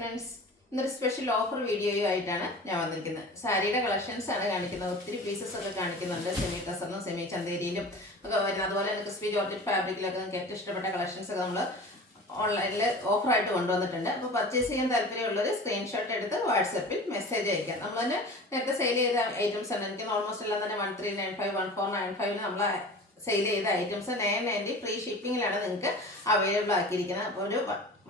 Friends, ഇന്നൊരു special offer വീഡിയോയുമായിട്ടാണ് ഞാൻ വന്നിരിക്കുന്നത്. സാരിയുടെ കളക്ഷൻസ് ആണ് കാണിക്കുന്നത്. ഒത്തിരി പീസസ് ഒക്കെ കാണിക്കുന്നുണ്ട്. സെമി കസറിനും സെമി ചന്തേരിയിലും ഒക്കെ വരുന്നത്. അതുപോലെ തന്നെ ക്രിസ്പി ജോർജറ്റ് ഫാബ്രിക്കിലൊക്കെ നിങ്ങൾക്ക് ഏറ്റവും ഇഷ്ടപ്പെട്ട കളക്ഷൻസ് ഒക്കെ നമ്മൾ ഓൺലൈനിൽ ഓഫറായിട്ട് കൊണ്ടുവന്നിട്ടുണ്ട്. അപ്പോൾ പർച്ചേസ് ചെയ്യാൻ താല്പര്യമുള്ളവർ സ്ക്രീൻഷോട്ട് എടുത്ത് വാട്സപ്പിൽ മെസ്സേജ് അയക്കാം. നമ്മൾ തന്നെ നേരത്തെ സെയിൽ ചെയ്ത ഐറ്റംസ് ആണ്. എനിക്ക് ഓൾമോസ്റ്റ് എല്ലാം തന്നെ 1395 1495 നമ്മൾ സെയിൽ ചെയ്ത ഐറ്റംസ് 990 ഫ്രീ ഷിപ്പിങ്ങിലാണ് നിങ്ങൾക്ക് അവൈലബിൾ ആക്കിയിരിക്കുന്നത്. അപ്പോൾ ഒരു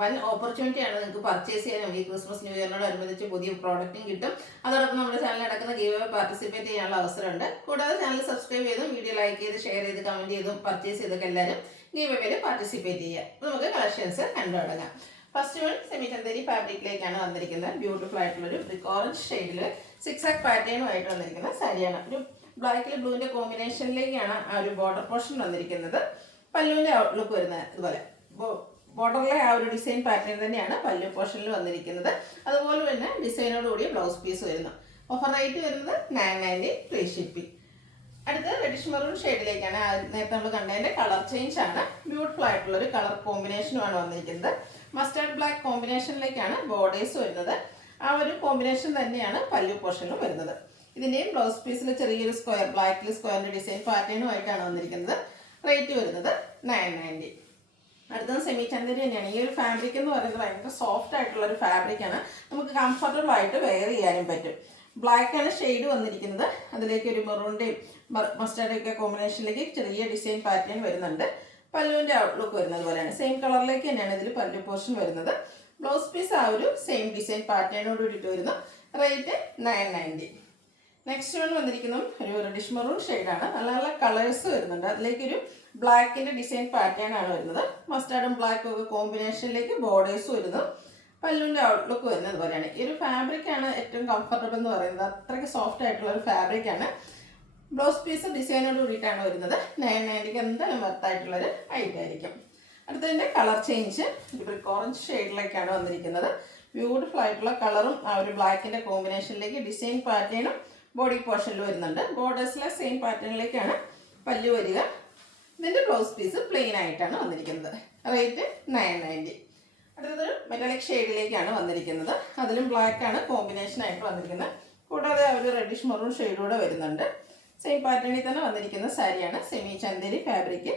വൺ ഓപ്പർച്യൂണിറ്റിയാണ് നിങ്ങൾക്ക് പർച്ചേസ് ചെയ്യാനും ഈ ക്രിസ്മസ് ന്യൂ ഇയറിനോടനുബന്ധിച്ച് പുതിയ പ്രോഡക്റ്റും കിട്ടും. അതോടൊപ്പം നമ്മുടെ ചാനലിൽ നടക്കുന്ന ഗീവ് അവേ പാർട്ടിസിപ്പേറ്റ് ചെയ്യാനുള്ള അവസരമുണ്ട്. കൂടാതെ ചാനൽ സബ്സ്ക്രൈബ് ചെയ്തും വീഡിയോ ലൈക്ക് ചെയ്ത് ഷെയർ ചെയ്ത് കമൻറ്റ് ചെയ്തും പർച്ചേസ് ചെയ്തൊക്കെ എല്ലാവരും ഗീവ് അവേയിൽ പാർട്ടിസിപ്പേറ്റ് ചെയ്യുക. നമുക്ക് കളക്ഷൻസ് കണ്ടു തുടങ്ങാം. ഫസ്റ്റ് വൺ സെമി ചന്തേരി ഫാബ്രിക്കിലേക്കാണ് വന്നിരിക്കുന്നത്. ബ്യൂട്ടിഫുൾ ആയിട്ടുള്ളൊരു ബ്രിക്ക് ഓറഞ്ച് ഷെയ്ഡിൽ സിക്സാക് പാറ്റേണുമായിട്ട് വന്നിരിക്കുന്ന സാരിയാണ്. ഒരു ബ്ലാക്കിൽ ബ്ലൂവിൻ്റെ കോമ്പിനേഷനിലേക്കാണ് ആ ഒരു ബോർഡർ പോർഷൻ വന്നിരിക്കുന്നത്. പല്ലുവിൻ്റെ ഔട്ട്ലുക്ക് വരുന്നത് ഇതുപോലെ ബോർഡറിലെ ആ ഒരു ഡിസൈൻ പാറ്റേൺ തന്നെയാണ് പല്ലു പോർഷനിൽ വന്നിരിക്കുന്നത്. അതുപോലെ തന്നെ ഡിസൈനോടുകൂടി ബ്ലൗസ് പീസ് വരുന്നു. ഓഫർ റേറ്റ് വരുന്നത് 990 ഫ്രീ ഷിപ്പിംഗ്. അടുത്ത് റെഡിഷ് മെറൂൺ ഷെയ്ഡിലേക്കാണ്. നേരത്തെ നമ്മൾ കണ്ടതിൻ്റെ കളർ ചേഞ്ച് ആണ്. ബ്യൂട്ടിഫുൾ ആയിട്ടുള്ളൊരു കളർ കോമ്പിനേഷനുമാണ് വന്നിരിക്കുന്നത്. മസ്റ്റാർഡ് ബ്ലാക്ക് കോമ്പിനേഷനിലേക്കാണ് ബോർഡേഴ്സ് വരുന്നത്. ആ ഒരു കോമ്പിനേഷൻ തന്നെയാണ് പല്ലു പോർഷനിലും വരുന്നത്. ഇതിൻ്റെയും ബ്ലൗസ് പീസിൽ ചെറിയൊരു സ്ക്വയർ ബ്ലാക്കിൽ സ്ക്വയറിൻ്റെ ഡിസൈൻ പാറ്റേണുമായിട്ടാണ് വന്നിരിക്കുന്നത്. റേറ്റ് വരുന്നത് 990. അടുത്തത് സെമി ചന്തേരി തന്നെയാണ്. ഈ ഒരു ഫാബ്രിക് എന്ന് പറയുന്നത് ഭയങ്കര സോഫ്റ്റ് ആയിട്ടുള്ള ഒരു ഫാബ്രിക്കാണ്. നമുക്ക് കംഫർട്ടബിൾ ആയിട്ട് വെയർ ചെയ്യാനും പറ്റും. ബ്ലാക്ക് ആണ് ഷെയ്ഡ് വന്നിരിക്കുന്നത്. അതിലേക്ക് ഒരു മെറൂണിൻ്റെയും മസ്റ്റാർഡൊക്കെ കോമ്പിനേഷനിലേക്ക് ചെറിയ ഡിസൈൻ പാറ്റേൺ വരുന്നുണ്ട്. പല്ലുവിൻ്റെ ഔട്ട്ലുക്ക് വരുന്നത് പോലെയാണ്. സെയിം കളറിലേക്ക് തന്നെയാണ് ഇതിൽ പല്ലു പോർഷൻ വരുന്നത്. ബ്ലൗസ് പീസ് ആ ഒരു സെയിം ഡിസൈൻ പാറ്റേണോട് കൂടിയിട്ട് വരുന്നു. റേറ്റ് 990. നെക്സ്റ്റ് വൺ വന്നിരിക്കുന്നതും ഒരു റെഡിഷ് മെറൂൺ ഷെയ്ഡാണ്. നല്ല നല്ല കളേഴ്സ് വരുന്നുണ്ട്. അതിലേക്കൊരു ബ്ലാക്കിൻ്റെ ഡിസൈൻ പാറ്റേൺ ആണ് വരുന്നത്. മസ്റ്റാർഡും ബ്ലാക്കും ഒക്കെ കോമ്പിനേഷനിലേക്ക് ബോർഡേഴ്സ് വരുന്നു. പല്ലുവിൻ്റെ ഔട്ട്ലുക്ക് വരുന്നത് പോലെയാണ്. ഈ ഒരു ഫാബ്രിക്കാണ് ഏറ്റവും കംഫർട്ടബിൾ എന്ന് പറയുന്നത്. അത്രയ്ക്ക് സോഫ്റ്റ് ആയിട്ടുള്ള ഒരു ഫാബ്രിക്കാണ്. ബ്ലൗസ് പീസ് ഡിസൈനോട് കൂടിയിട്ടാണ് വരുന്നത്. 990 എന്തായാലും വർത്തായിട്ടുള്ളൊരു ഐറ്റം ആയിരിക്കും. അടുത്തതിൻ്റെ കളർ ചേഞ്ച് ബ്രിക്ക് ഓറഞ്ച് ഷെയ്ഡിലേക്കാണ് വന്നിരിക്കുന്നത്. ബ്യൂട്ടിഫുൾ ആയിട്ടുള്ള കളറും ആ ഒരു ബ്ലാക്കിൻ്റെ കോമ്പിനേഷനിലേക്ക് ഡിസൈൻ പാറ്റേണും ബോഡി പോർഷനിൽ വരുന്നുണ്ട്. ബോർഡേഴ്സിലെ സെയിം പാറ്റേണിലേക്കാണ് പല്ലു വരിക. ഇതിൻ്റെ ബ്ലൗസ് പീസ് പ്ലെയിൻ ആയിട്ടാണ് വന്നിരിക്കുന്നത്. റേറ്റ് 990. അടുത്തത് മെറ്റാലിക് ഷെയ്ഡിലേക്കാണ് വന്നിരിക്കുന്നത്. അതിലും ബ്ലാക്ക് ആണ് കോമ്പിനേഷൻ ആയിട്ട് വന്നിരിക്കുന്നത്. കൂടാതെ ഒരു റെഡിഷ് മെറൂൺ ഷെയ്ഡൂടെ വരുന്നുണ്ട്. സെയിം പാറ്റേണിൽ തന്നെ വന്നിരിക്കുന്ന സാരിയാണ്. Semi Chanderi fabric.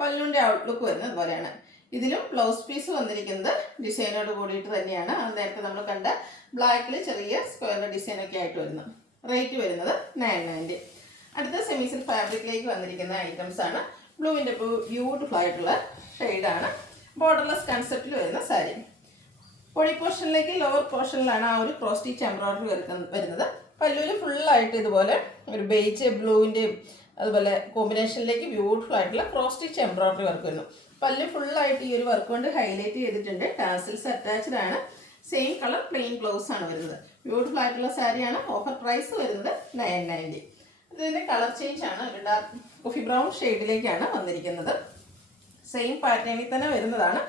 പല്ലുവിൻ്റെ ഔട്ട്ലുക്ക് വരുന്നത് പോലെയാണ്. ഇതിലും ബ്ലൗസ് പീസ് വന്നിരിക്കുന്നത് ഡിസൈനോട് കൂടിയിട്ട് തന്നെയാണ്. നേരത്തെ നമ്മൾ കണ്ട ബ്ലാക്കിൽ ചെറിയ സ്ക്വയർ ഡിസൈനൊക്കെ ആയിട്ട് വരുന്നു. റേറ്റ് വരുന്നത് 990. അടുത്ത സെമി സിൽക്ക് ഫാബ്രിക്കിലേക്ക് വന്നിരിക്കുന്ന ഐറ്റംസ് ആണ്. ബ്ലൂവിൻ്റെ ബ്യൂട്ടിഫുൾ ആയിട്ടുള്ള ഷെയ്ഡാണ്. ബോർഡർലെസ് കൺസെപ്റ്റിൽ വരുന്ന സാരി. ബോഡി പോർഷനിലേക്ക് ലോവർ പോർഷനിലാണ് ആ ഒരു ക്രോസ് സ്റ്റിച്ച് എംബ്രോയിഡറി വരുന്നത്. പല്ലുവിൽ ഫുള്ളായിട്ട് ഇതുപോലെ ഒരു ബേജ് ബ്ലൂവിൻ്റെയും അതുപോലെ കോമ്പിനേഷനിലേക്ക് ബ്യൂട്ടിഫുൾ ആയിട്ടുള്ള ക്രോസ് സ്റ്റിച്ച് എംബ്രോയിഡറി വർക്ക് വരുന്നു. പല്ല് ഫുള്ളായിട്ട് ഈ ഒരു വർക്ക് കൊണ്ട് ഹൈലൈറ്റ് ചെയ്തിട്ടുണ്ട്. ടാസിൽസ് അറ്റാച്ച്ഡ് ആണ്. സെയിം കളർ പ്ലെയിൻ ബ്ലൗസ് ആണ് വരുന്നത്. ബ്യൂട്ടിഫുൾ ആയിട്ടുള്ള സാരിയാണ്. ഓഫർ പ്രൈസ് വരുന്നത് 990. ഇതിൻ്റെ കളർ ചേഞ്ച് ആണ്. ഒരു ഡാർക്ക് കോഫി ബ്രൗൺ ഷെയ്ഡിലേക്കാണ് വന്നിരിക്കുന്നത്. സെയിം പാറ്റേണിൽ തന്നെ വരുന്നതാണ്.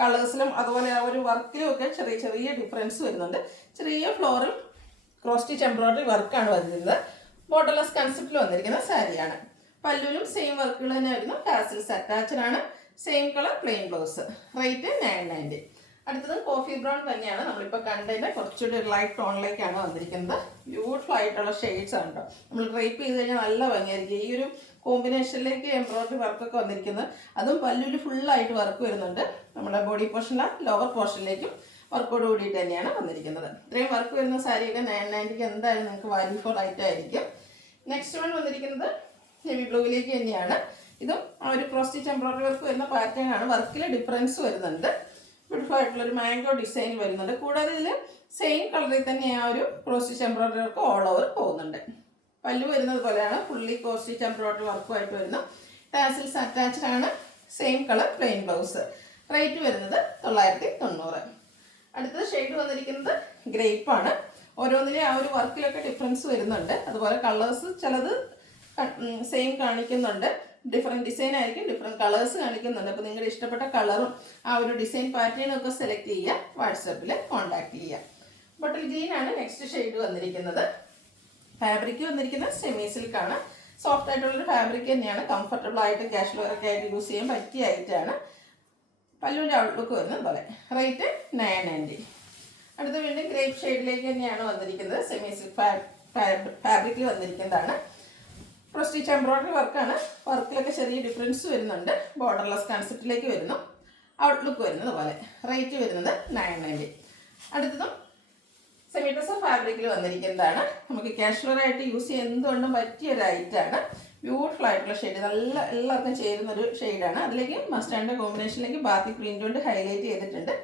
കളേഴ്സിലും അതുപോലെ ആ ഒരു വർക്കിലും ഒക്കെ ചെറിയ ചെറിയ ഡിഫറൻസ് വരുന്നുണ്ട്. ചെറിയ ഫ്ലോറൽ ക്രോസ് സ്റ്റിച്ച് എംബ്രോയിഡറി വർക്കാണ് വരുന്നത്. ബോർഡർലെസ് കൺസെപ്റ്റിൽ വന്നിരിക്കുന്ന സാരിയാണ്. പല്ലുവിലും സെയിം വർക്കുകൾ തന്നെ വരുന്നു. ടാസിൽസ് അറ്റാച്ച്ഡ് ആണ്. Same colour plain blouse. Rate 990. അടുത്തത് കോഫി ബ്രൗൺ തന്നെയാണ്. നമ്മളിപ്പോൾ കണ്ടതിൻ്റെ കുറച്ചുകൂടി ഒരു ലൈറ്റ് ടോണിലേക്കാണ് വന്നിരിക്കുന്നത്. ബ്യൂട്ടിഫുൾ ആയിട്ടുള്ള ഷെയ്ഡ്സ് ആണ് കേട്ടോ. നമ്മൾ ഡ്രൈപ്പ് ചെയ്ത് കഴിഞ്ഞാൽ നല്ല ഭംഗിയായിരിക്കും. ഈ ഒരു കോമ്പിനേഷനിലേക്ക് എംബ്രോയിഡറി വർക്കൊക്കെ വന്നിരിക്കുന്നത്. അതും പല്ലുവിൽ ഫുള്ളായിട്ട് വർക്ക് വരുന്നുണ്ട്. നമ്മുടെ ബോഡി പോർഷനിലെ ലോവർ പോർഷനിലേക്കും വർക്കോട് കൂടിയിട്ട് തന്നെയാണ് വന്നിരിക്കുന്നത്. ഇത്രയും വർക്ക് വരുന്ന സാരിയൊക്കെ 990 എന്തായാലും നിങ്ങൾക്ക് വാല്യൂ ഫോർ ഐറ്റം ആയിരിക്കും. നെക്സ്റ്റ് വൺ വന്നിരിക്കുന്നത് ഹെവി ബ്ലൂവിലേക്ക് തന്നെയാണ്. ഇതും ആ ഒരു ക്രോസ് സ്റ്റിച്ച് എംബ്രോയിഡറി വർക്ക് വരുന്ന പാറ്റേൺ ആണ്. വർക്കിൽ ഡിഫറൻസ് വരുന്നുണ്ട്. ബ്യൂട്ടിഫുൾ ആയിട്ടുള്ളൊരു മാംഗോ ഡിസൈൻ വരുന്നുണ്ട്. കൂടാതെ ഇതിൽ സെയിം കളറിൽ തന്നെ ആ ഒരു cross stitch embroidery work all over പോകുന്നുണ്ട്. പല്ലു വരുന്നത് പോലെയാണ്. ഫുള്ളി ക്രോസ് സ്റ്റിച്ച് എംബ്രോയിഡറി വർക്കുമായിട്ട് വരുന്നു. ടാസിൽസ് അറ്റാച്ച്ഡ് ആണ്. Same colour plain blouse. Rate വരുന്നത് 990. അടുത്തത് ഷെയ്ഡ് വന്നിരിക്കുന്നത് ഗ്രേപ്പാണ്. ഓരോന്നിലും ആ ഒരു വർക്കിലൊക്കെ ഡിഫറൻസ് വരുന്നുണ്ട്. അതുപോലെ കളേഴ്സ് ചിലത് സെയിം കാണിക്കുന്നുണ്ട്. ഡിഫറെൻറ്റ് ഡിസൈൻ ആയിരിക്കും, ഡിഫറെൻറ്റ് കളേഴ്സ് കാണിക്കുന്നുണ്ട്. അപ്പോൾ നിങ്ങളുടെ ഇഷ്ടപ്പെട്ട കളറും ആ ഒരു ഡിസൈൻ പാറ്റേണും ഒക്കെ സെലക്ട് ചെയ്യുക. വാട്സാപ്പിൽ കോൺടാക്ട് ചെയ്യുക. ബോട്ടിൽ ഗ്രീൻ ആണ് നെക്സ്റ്റ് ഷെയ്ഡ് വന്നിരിക്കുന്നത്. ഫാബ്രിക് വന്നിരിക്കുന്നത് സെമി സിൽക്കാണ്. സോഫ്റ്റ് ആയിട്ടുള്ളൊരു ഫാബ്രിക് തന്നെയാണ്. കംഫർട്ടബിൾ ആയിട്ട് കാഷ്വൽ വെയറൊക്കെ ആയിട്ട് യൂസ് ചെയ്യാൻ പറ്റിയ ഐറ്റമാണ്. പല്ലുവിൻ്റെ ഔട്ട്ലുക്ക് വരുന്നത് പോലെ. റേറ്റ് 990. അടുത്ത ക്രേപ്പ് ഷെയ്ഡിലേക്ക് തന്നെയാണ് വന്നിരിക്കുന്നത്. സെമി സിൽക്ക് ഫാബ്രിക്കിൽ വന്നിരിക്കുന്നതാണ്. പ്രസ്റ്റീജ് എംബ്രോയിഡറി വർക്കാണ്. വർക്കിലൊക്കെ ചെറിയ ഡിഫറൻസ് വരുന്നുണ്ട്. ബോർഡർലെസ് കൺസെപ്റ്റിലേക്ക് വരുന്നു. ഔട്ട്ലുക്ക് വരുന്നത് പോലെ. റേറ്റ് വരുന്നത് 990. അടുത്തതും സെമി ടസർ ഫാബ്രിക്കിൽ വന്നിരിക്കുന്നതാണ്. നമുക്ക് കാഷ്വലായിട്ട് യൂസ് ചെയ്യാൻ എന്തുകൊണ്ടും പറ്റിയ ഒരു ഐറ്റമാണ്. ബ്യൂട്ടിഫുൾ ആയിട്ടുള്ള ഷെയ്ഡ്, നല്ല എല്ലാവർക്കും ചേരുന്നൊരു ഷെയ്ഡാണ്. അതിലേക്ക് മസ്റ്റാർഡിൻ്റെ കോമ്പിനേഷനിലേക്ക് ബാത്തിക് പ്രിൻ്റ് കൊണ്ട് ഹൈലൈറ്റ് ചെയ്തിട്ടുണ്ട്.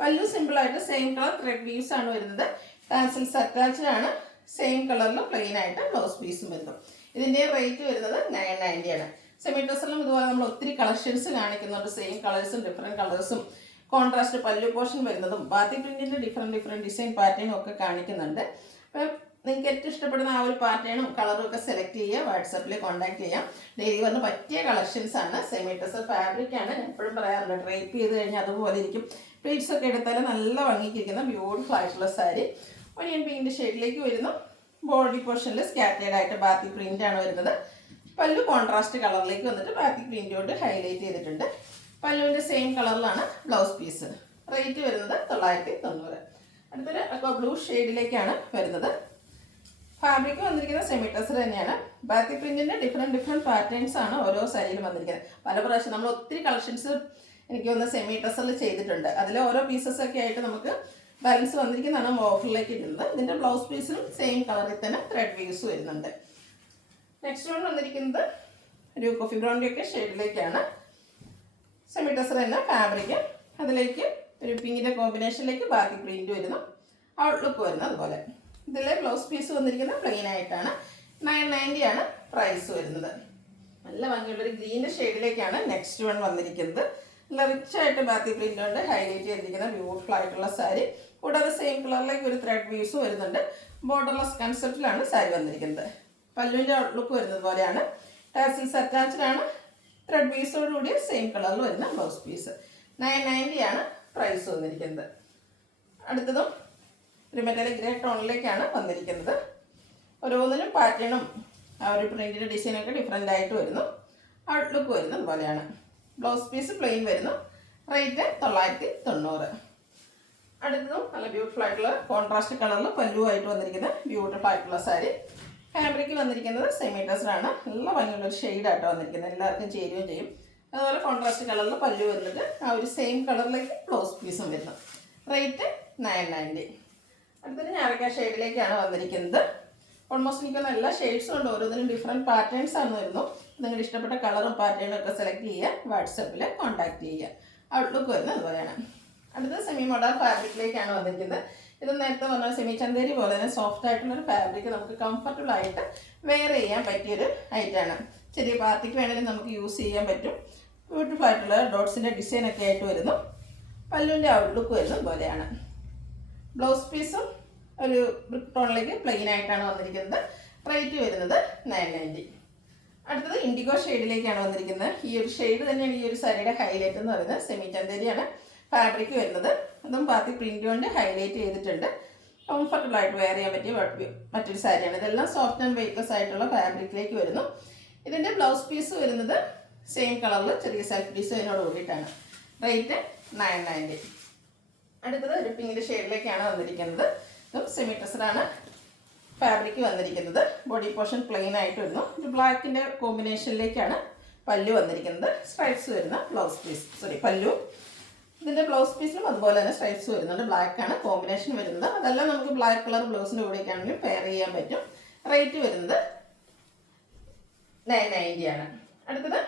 പല്ലു സിമ്പിളായിട്ട് സെയിം കളർ ത്രെഡ് വീവ്സ് ആണ് വരുന്നത്. ടാൻസിൽസ് അറ്റാച്ച്ഡ് ആണ്. സെയിം കളറിൽ പ്ലെയിൻ ആയിട്ട് ബ്ലൗസ് പീസും വരുന്നു. ഇതിൻ്റെ റേറ്റ് വരുന്നത് 990 ആണ്. സെമി ടസറിലും ഇതുപോലെ നമ്മൾ ഒത്തിരി കളക്ഷൻസ് കാണിക്കുന്നുണ്ട്. സെയിം കളേഴ്സും ഡിഫറെൻറ്റ് കളേഴ്സും കോൺട്രാസ്റ്റ് പല്ലു പോർഷൻ വരുന്നതും ബാത്തിക് പ്രിൻറ്റിൻ്റെ ഡിഫറെൻറ്റ് ഡിസൈൻ പാറ്റേണും ഒക്കെ കാണിക്കുന്നുണ്ട്. അപ്പം നിങ്ങൾക്ക് ഏറ്റവും ഇഷ്ടപ്പെടുന്ന ആ ഒരു പാറ്റേണും കളറും ഒക്കെ സെലക്ട് ചെയ്യുക. വാട്സാപ്പിൽ കോൺടാക്ട് ചെയ്യാം. ഡെയിലി വന്ന് പറ്റിയ കളക്ഷൻസ് ആണ്. സെമി ടസർ ഫാബ്രിക്കാണ്. ഞാൻ എപ്പോഴും പറയാറുണ്ട്, ഡ്രൈപ്പ് ചെയ്ത് കഴിഞ്ഞാൽ അതുപോലെ ഇരിക്കും. പ്ലീറ്റ്സ് ഒക്കെ എടുത്താൽ നല്ല ഭംഗിക്കിരിക്കുന്ന ബ്യൂട്ടിഫുൾ ആയിട്ടുള്ള സാരി. ഒനിയൻ പിങ്കിൻ്റെ ഷെയ്ഡിലേക്ക് വരുന്നു. ബോഡി പോർഷനിൽ സ്കാറ്റേഡ് ആയിട്ട് ബാത്തിക് പ്രിൻ്റ് ആണ് വരുന്നത്. പല്ലു കോൺട്രാസ്റ്റ് കളറിലേക്ക് വന്നിട്ട് ബാത്തിക് പ്രിൻ്റ് കൊണ്ട് ഹൈലൈറ്റ് ചെയ്തിട്ടുണ്ട്. പല്ലുവിൻ്റെ സെയിം കളറിലാണ് ബ്ലൗസ് പീസ്. റേറ്റ് വരുന്നത് 990. അടുത്തൊരു ബ്ലൂ ഷെയ്ഡിലേക്കാണ് വരുന്നത്. ഫാബ്രിക് വന്നിരിക്കുന്നത് സെമി ടസർ തന്നെയാണ്. ബാത്തിക് പ്രിന്റിന്റെ ഡിഫറെൻറ്റ് പാറ്റേൺസ് ആണ് ഓരോ സാരിയിലും വന്നിരിക്കുന്നത്. പല പ്രാവശ്യം നമ്മൾ ഒത്തിരി കളക്ഷൻസ് എനിക്ക് ഒന്ന് സെമി ടസറിൽ ചെയ്തിട്ടുണ്ട്. അതിൽ ഓരോ പീസസ് ഒക്കെ ആയിട്ട് നമുക്ക് ബാലൻസ് വന്നിരിക്കുന്നതാണ് ഓഫറിലേക്ക് ഇടുന്നത്. ഇതിന്റെ ബ്ലൗസ് പീസിലും സെയിം കളറിൽ തന്നെ ത്രെഡ് വീവ്സ് വരുന്നുണ്ട്. നെക്സ്റ്റ് വൺ വന്നിരിക്കുന്നത് ഒരു കോഫി ബ്രൗണിൻ്റെ ഒക്കെ ഷെയ്ഡിലേക്കാണ്. സെമി ടസർ തന്നെ ഫാബ്രിക്. അതിലേക്ക് ഒരു പിങ്കിൻ്റെ കോമ്പിനേഷനിലേക്ക് ബാത്തിക് പ്രിന്റ് വരുന്നു. ഔട്ട്ലുക്ക് വരുന്നത് അതുപോലെ. ഇതിലെ ബ്ലൗസ് പീസ് വന്നിരിക്കുന്നത് പ്ലെയിൻ ആയിട്ടാണ്. 990 ആണ് പ്രൈസ് വരുന്നത്. നല്ല ഭംഗിയുള്ളൊരു ഗ്രീൻ്റെ ഷെയ്ഡിലേക്കാണ് നെക്സ്റ്റ് വൺ വന്നിരിക്കുന്നത്. നല്ല റിച്ച് ആയിട്ട് ബാത്തി പ്രിന്റ് കൊണ്ട് ഹൈലൈറ്റ് ചെയ്തിരിക്കുന്ന ബ്യൂട്ടിഫുൾ ആയിട്ടുള്ള സാരി. കൂടാതെ സെയിം കളറിലേക്ക് ഒരു ത്രെഡ് വീവ്സ് വരുന്നുണ്ട്. ബോർഡർലെസ് കൺസെപ്റ്റിലാണ് സാരി വന്നിരിക്കുന്നത്. പല്ലുവിൻ്റെ ഔട്ട്ലുക്ക് വരുന്നത് പോലെയാണ്. ടാസിൽസ് അറ്റാച്ച്ഡ് ആണ്. ത്രെഡ് വീവ്സോടുകൂടി സെയിം കളറിൽ വരുന്ന ബ്ലൗസ് പീസ്. 990 ആണ് പ്രൈസ് വന്നിരിക്കുന്നത്. അടുത്തതും ഒരു മെറ്റാലിക് ഗ്രേ ടോണിലേക്കാണ് വന്നിരിക്കുന്നത്. ഓരോന്നിനും പാറ്റേണും ആ ഒരു പ്രിൻറ്റിൻ്റെ ഡിസൈനൊക്കെ ഡിഫറെൻ്റ് ആയിട്ട് വരുന്നു. ഔട്ട്ലുക്ക് വരുന്നത് പോലെയാണ്. ബ്ലൗസ് പീസ് പ്ലെയിൻ വരുന്നു. റേറ്റ് 990. അടുത്തതും നല്ല ബ്യൂട്ടിഫുൾ ആയിട്ടുള്ള കോൺട്രാസ്റ്റ് കളറിൽ പല്ലുവായിട്ട് വന്നിരിക്കുന്ന ബ്യൂട്ടിഫുൾ ആയിട്ടുള്ള സാരി. ഫാബ്രിക് വന്നിരിക്കുന്നത് സെമി ടസറാണ്. നല്ല ഭംഗിയുള്ളൊരു ഷെയ്ഡായിട്ട് വന്നിരിക്കുന്നത്. എല്ലാവർക്കും ചേരുകയും ചെയ്യും. അതുപോലെ കോൺട്രാസ്റ്റ് കളറിൽ പല്ലു വന്നിട്ട് ആ ഒരു സെയിം കളറിലേക്ക് ബ്ലൗസ് പീസും വരുന്നു. റേറ്റ് 990. അടുത്തൊരു ഞാറക്ക ഷെയ്ഡിലേക്കാണ് വന്നിരിക്കുന്നത്. ഓൾമോസ്റ്റ് എനിക്കൊന്ന് എല്ലാ ഷെയ്ഡ്സും ഉണ്ട്. ഓരോന്നിനും ഡിഫറെൻറ്റ് പാറ്റേൺസ് ആണ് വരുന്നു. നിങ്ങളുടെ ഇഷ്ടപ്പെട്ട കളറും പാറ്റേണും ഒക്കെ സെലക്ട് ചെയ്യുക. വാട്സപ്പിൽ കോൺടാക്ട് ചെയ്യുക. ഔട്ട്ലുക്ക് വരുന്നത് അതുപോലെയാണ്. അടുത്തത് സെമി മോഡൽ ഫാബ്രിക്കിലേക്കാണ് വന്നിരിക്കുന്നത്. ഇത് നേരത്തെ പറഞ്ഞ സെമി ചന്തേരി പോലെ തന്നെ സോഫ്റ്റ് ആയിട്ടുള്ളൊരു ഫാബ്രിക് നമുക്ക് കംഫർട്ടബിൾ ആയിട്ട് വെയർ ചെയ്യാൻ പറ്റിയൊരു ഐറ്റമാണ്. ചെറിയ പാർട്ടിക്ക് വേണമെങ്കിലും നമുക്ക് യൂസ് ചെയ്യാൻ പറ്റും. ബ്യൂട്ടിഫുൾ ആയിട്ടുള്ള ഡോട്ട്സിൻ്റെ ഡിസൈനൊക്കെ ആയിട്ട് വരുന്നു. പല്ലുവിൻ്റെ ഔട്ട്ലുക്ക് വരുന്നത് പോലെയാണ്. ബ്ലൗസ് പീസും ഒരു ബ്രിക്ക് ടോണിലേക്ക് പ്ലെയിൻ ആയിട്ടാണ് വന്നിരിക്കുന്നത്. റേറ്റ് വരുന്നത് 990. അടുത്തത് ഇൻഡിഗോ ഷെയ്ഡിലേക്കാണ് വന്നിരിക്കുന്നത്. ഈ ഒരു ഷെയ്ഡ് തന്നെയാണ് ഈ ഒരു സാരിയുടെ ഹൈലൈറ്റ് എന്ന് പറയുന്നത്. സെമി ചന്തേരിയാണ് ഫാബ്രിക് വരുന്നത്. അതും ബാത്തി പ്രിന്റ് കൊണ്ട് ഹൈലൈറ്റ് ചെയ്തിട്ടുണ്ട്. കംഫർട്ടബിൾ ആയിട്ട് വെയർ ചെയ്യാൻ പറ്റിയ മറ്റൊരു സാരിയാണ്. ഇതെല്ലാം സോഫ്റ്റ് ആൻഡ് വെയ്റ്റ്ലെസ് ആയിട്ടുള്ള ഫാബ്രിക്കിലേക്ക് വരുന്നു. ഇതിൻ്റെ ബ്ലൗസ് പീസ് വരുന്നത് സെയിം കളറിൽ ചെറിയ സെൽഫ് ഡിസൈനോട് കൂടിയിട്ടാണ്. റേറ്റ് 990. അടുത്തത് ഒരു പിങ്കിൻ്റെ ഷെയ്ഡിലേക്കാണ് വന്നിരിക്കുന്നത്. ഇതും സെമി ടസറാണ് ഫാബ്രിക് വന്നിരിക്കുന്നത്. ബോഡി പോർഷൻ പ്ലെയിൻ ആയിട്ട് വരുന്നു. ഒരു ബ്ലാക്കിൻ്റെ കോമ്പിനേഷനിലേക്കാണ് പല്ലു വന്നിരിക്കുന്നത്. സ്ട്രൈപ്സ് വരുന്ന ബ്ലൗസ് പീസ് പല്ലു. ഇതിൻ്റെ ബ്ലൗസ് പീസിലും അതുപോലെ തന്നെ സ്ട്രൈപ്സ് വരുന്നുണ്ട്. ബ്ലാക്കാണ് കോമ്പിനേഷൻ വരുന്നത്. അതെല്ലാം നമുക്ക് ബ്ലാക്ക് കളർ ബ്ലൗസിൻ്റെ കൂടെയൊക്കെയാണെങ്കിലും പെയർ ചെയ്യാൻ പറ്റും. റേറ്റ് വരുന്നത് 990 ആണ്. അടുത്തത്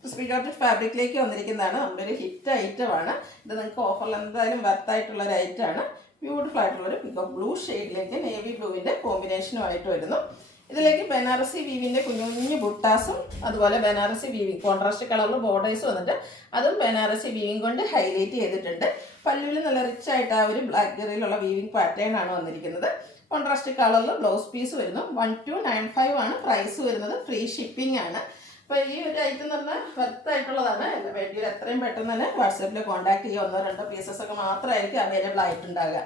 ക്രിസ്പി ജോർജറ്റ് ഫാബ്രിക്കിലേക്ക് വന്നിരിക്കുന്നതാണ്. നമ്മുടെ ഒരു ഹിറ്റ് ഐറ്റമാണ്. ഇത് നിങ്ങൾക്ക് ഓഫറിൽ എന്തായാലും വർത്തായിട്ടുള്ളൊരു ഐറ്റമാണ്. ബ്യൂട്ടിഫുൾ ആയിട്ടുള്ളൊരു പിക്കോ ബ്ലൂ ഷെയ്ഡിലേക്ക് നേവി ബ്ലൂവിൻ്റെ കോമ്പിനേഷനുമായിട്ട് വരുന്നു. ഇതിലേക്ക് ബനാറസി വീവിൻ്റെ കുഞ്ഞു കുഞ്ഞു ബുട്ടാസും അതുപോലെ ബനാറസി വീവിങ് കോൺട്രാസ്റ്റ് കളറിൽ ബോർഡേഴ്സ് വന്നിട്ട് അതും ബനാറസി വീവിങ് കൊണ്ട് ഹൈലൈറ്റ് ചെയ്തിട്ടുണ്ട്. പല്ലുവിൽ നല്ല റിച്ച് ആയിട്ട് ആ ഒരു ബ്ലാക്ക് ജെറിയിലുള്ള വീവിങ് പാറ്റേൺ ആണ് വന്നിരിക്കുന്നത്. കോൺട്രാസ്റ്റ് കളറിൽ ബ്ലൗസ് പീസ് വരുന്നു. 1295 ആണ് പ്രൈസ് വരുന്നത്. ഫ്രീ ഷിപ്പിംഗ് ആണ്. അപ്പോൾ ഈ ഒരു ഐറ്റം എന്ന് പറഞ്ഞാൽ വർത്തായിട്ടുള്ളതാണ്. വേണ്ടിയൊരു എത്രയും പെട്ടെന്ന് തന്നെ വാട്സാപ്പിൽ കോൺടാക്ട് ചെയ്യുക. 1-2 പീസസ് ഒക്കെ മാത്രമായിരിക്കും അവൈലബിൾ ആയിട്ടുണ്ടാകുക.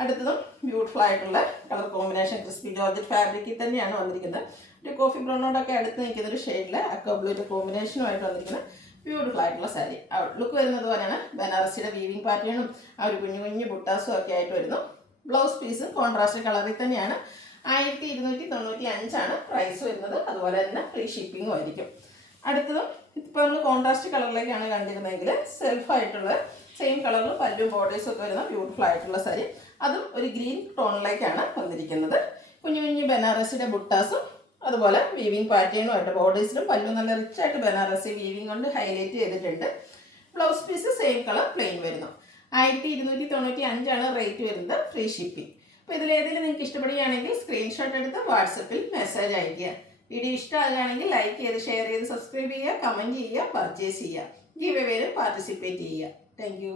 അടുത്തതും ബ്യൂട്ടിഫുൾ ആയിട്ടുള്ള കളർ കോമ്പിനേഷൻ ക്രിസ്പി ജോർജറ്റ് ഫാബ്രിക്കിൽ തന്നെയാണ് വന്നിരിക്കുന്നത്. ഒരു കോഫി ബ്രൗണോടൊക്കെ അടുത്ത് നിൽക്കുന്ന ഒരു ഷെയ്ഡിൽ അക്വ ബ്ലൂവിൻ്റെ കോമ്പിനേഷനുമായിട്ട് വന്നിരിക്കുന്ന ബ്യൂട്ടിഫുൾ ആയിട്ടുള്ള സാരി. ലുക്ക് വരുന്നത് പോലെയാണ്. ബനാറസിയുടെ വീവിങ് പാറ്റേണും ആ ഒരു കുഞ്ഞു കുഞ്ഞു ബുട്ടാസും ഒക്കെ ആയിട്ട് വരുന്നു. ബ്ലൗസ് പീസ് കോൺട്രാസ്റ്റ് കളറിൽ തന്നെയാണ്. 1295 പ്രൈസ് വരുന്നത്. അതുപോലെ തന്നെ ഫ്രീ ഷിപ്പിങ്ങും ആയിരിക്കും. അടുത്തതും ഇപ്പോൾ നമ്മൾ കോൺട്രാസ്റ്റ് കളറിലേക്കാണ് കണ്ടിരുന്നതെങ്കിൽ സെൽഫായിട്ടുള്ള സെയിം കളറിൽ പല്ലും ബോർഡേഴ്സും ഒക്കെ വരുന്ന ബ്യൂട്ടിഫുൾ ആയിട്ടുള്ള സാരി. അതും ഒരു ഗ്രീൻ ടോണിലേക്കാണ് വന്നിരിക്കുന്നത്. കുഞ്ഞു കുഞ്ഞു ബനാറസിയുടെ ബുട്ടാസും അതുപോലെ വീവിങ് പാറ്റേണുമായിട്ട് ബോർഡേഴ്സിലും പല്ലും നല്ല റിച്ച് ആയിട്ട് ബനാറസി വീവിങ് കൊണ്ട് ഹൈലൈറ്റ് ചെയ്തിട്ടുണ്ട്. Blouse piece same colour plain വരുന്നു. 1295 റേറ്റ് വരുന്നത്. Free shipping. അപ്പോൾ ഇതിലേതെങ്കിലും നിങ്ങൾക്ക് ഇഷ്ടപ്പെടുകയാണെങ്കിൽ സ്ക്രീൻഷോട്ട് എടുത്ത് വാട്സപ്പിൽ മെസ്സേജ് അയയ്ക്കുക. വീഡിയോ ഇഷ്ടമാകുകയാണെങ്കിൽ ലൈക്ക് ചെയ്ത് ഷെയർ ചെയ്ത് സബ്സ്ക്രൈബ് ചെയ്യുക, കമൻറ്റ് ചെയ്യുക, പർച്ചേസ് ചെയ്യുക, ഗീവ് എവേയിലും പാർട്ടിസിപ്പേറ്റ് ചെയ്യുക. Thank U.